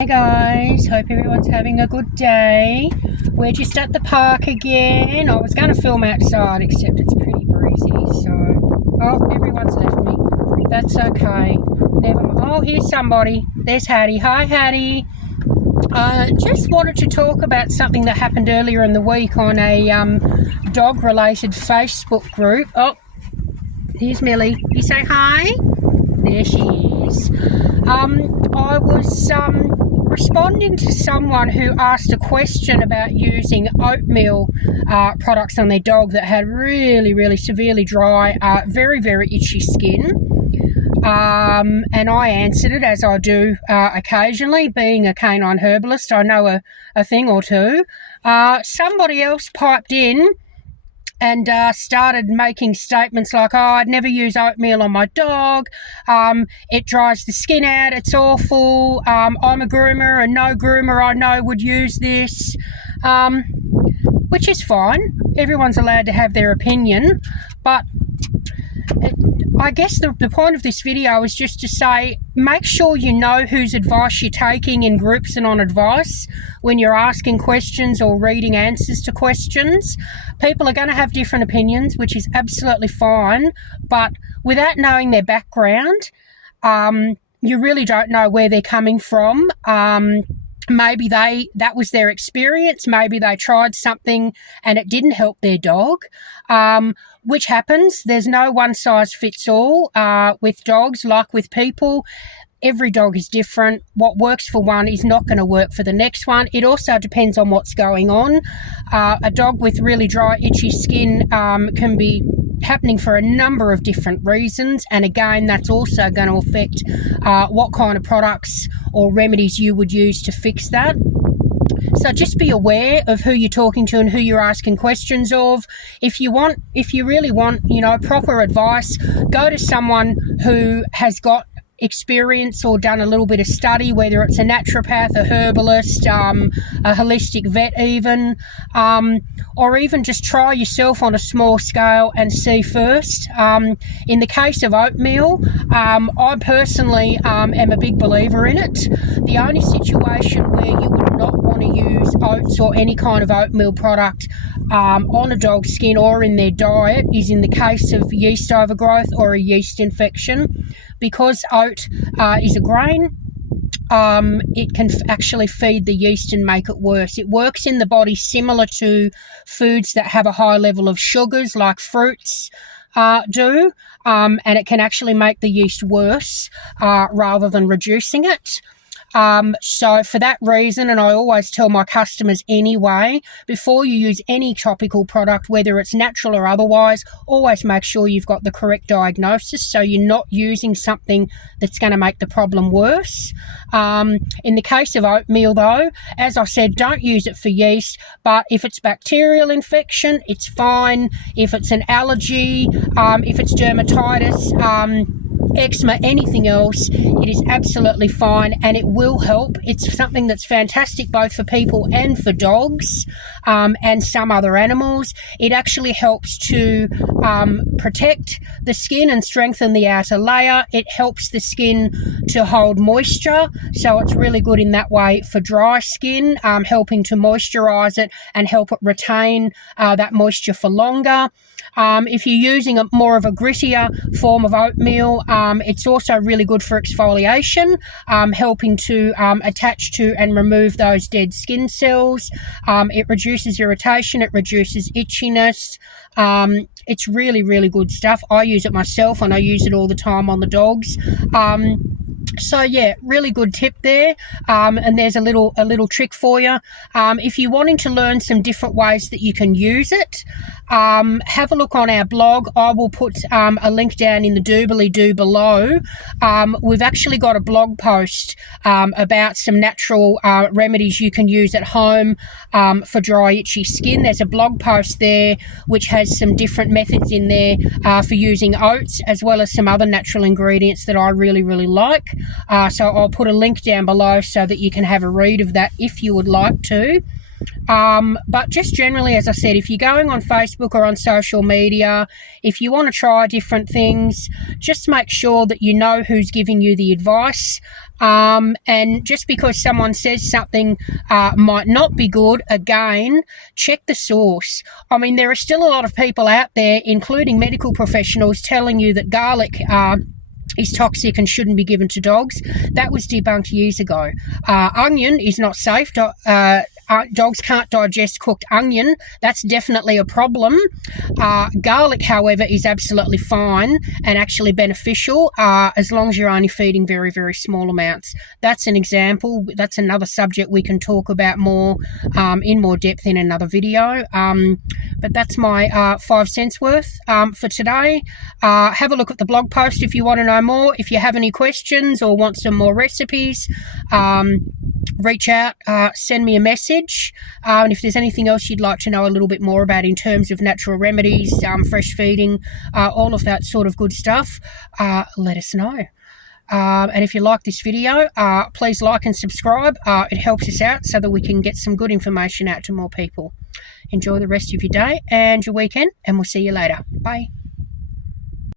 Hey guys, hope everyone's having a good day. We're just at the park again. I was going to film outside, except it's pretty breezy, so... Oh, everyone's left me. That's okay. Never mind. Oh, here's somebody. There's Hattie. Hi, Hattie. Just wanted to talk about something that happened earlier in the week on a dog-related Facebook group. Oh, here's Millie. You say hi? There she is. I was responding to someone who asked a question about using oatmeal products on their dog that had really severely dry, very itchy skin. And I answered it, as I do occasionally. Being a canine herbalist, I know a thing or two. Somebody else piped in and started making statements like, oh, I'd never use oatmeal on my dog, it dries the skin out, it's awful, I'm a groomer and no groomer I know would use this, which is fine. Everyone's allowed to have their opinion, but I guess the point of this video is just to say, make sure you know whose advice you're taking in groups and on advice when you're asking questions or reading answers to questions. People are going to have different opinions, which is absolutely fine, but without knowing their background, you really don't know where they're coming from. Maybe that was their experience. Maybe they tried something and it didn't help their dog, which happens. There's no one size fits all with dogs, like with people. Every dog is different. What works for one is not going to work for the next one. It also depends on what's going on. A dog with really dry, itchy skin can be happening for a number of different reasons, and again, that's also going to affect what kind of products or remedies you would use to fix that. So just be aware of who you're talking to and who you're asking questions of. If you really want, proper advice, go to someone who has got experience or done a little bit of study, whether it's a naturopath, a herbalist, a holistic vet even, or even just try yourself on a small scale and see first. In the case of oatmeal, I personally am a big believer in it. The only situation where you would not want to use oats or any kind of oatmeal product on a dog's skin or in their diet is in the case of yeast overgrowth or a yeast infection. Because oat is a grain, it can actually feed the yeast and make it worse. It works in the body similar to foods that have a high level of sugars, like fruits do, and it can actually make the yeast worse rather than reducing it. So for that reason, and I always tell my customers anyway, before you use any topical product, whether it's natural or otherwise, always make sure you've got the correct diagnosis so you're not using something that's going to make the problem worse. In the case of oatmeal though, as I said, don't use it for yeast, but if it's bacterial infection, it's fine. If it's an allergy, if it's dermatitis, eczema, anything else, it is absolutely fine and it will help. It's something that's fantastic both for people and for dogs and some other animals. It actually helps to protect the skin and strengthen the outer layer. It helps the skin to hold moisture, so it's really good in that way for dry skin, helping to moisturize it and help it retain that moisture for longer. If you're using more of a grittier form of oatmeal, it's also really good for exfoliation, helping to attach to and remove those dead skin cells. It reduces irritation, it reduces itchiness. It's really good stuff. I use it myself and I use it all the time on the dogs. So yeah, really good tip there, and there's a little trick for you. If you're wanting to learn some different ways that you can use it, have a look on our blog. I will put a link down in the doobly-doo below. We've actually got a blog post about some natural remedies you can use at home for dry, itchy skin. There's a blog post there which has some different methods in there for using oats, as well as some other natural ingredients that I really like. So I'll put a link down below so that you can have a read of that if you would like to. But just generally, as I said, if you're going on Facebook or on social media, if you want to try different things, just make sure that you know who's giving you the advice. And just because someone says something might not be good, again, check the source. I mean, there are still a lot of people out there, including medical professionals, telling you that garlic is toxic and shouldn't be given to dogs. That was debunked years ago. Onion is not safe. Dogs can't digest cooked onion. That's definitely a problem. Garlic, however, is absolutely fine and actually beneficial as long as you're only feeding very, very small amounts. That's an example. That's another subject we can talk about more in more depth in another video. But that's my 5 cents worth for today. Have a look at the blog post if you want to know more. If you have any questions or want some more recipes, reach out, send me a message. And if there's anything else you'd like to know a little bit more about in terms of natural remedies, fresh feeding, all of that sort of good stuff, let us know. And if you like this video, please like and subscribe. It helps us out so that we can get some good information out to more people. Enjoy the rest of your day and your weekend, and we'll see you later. Bye.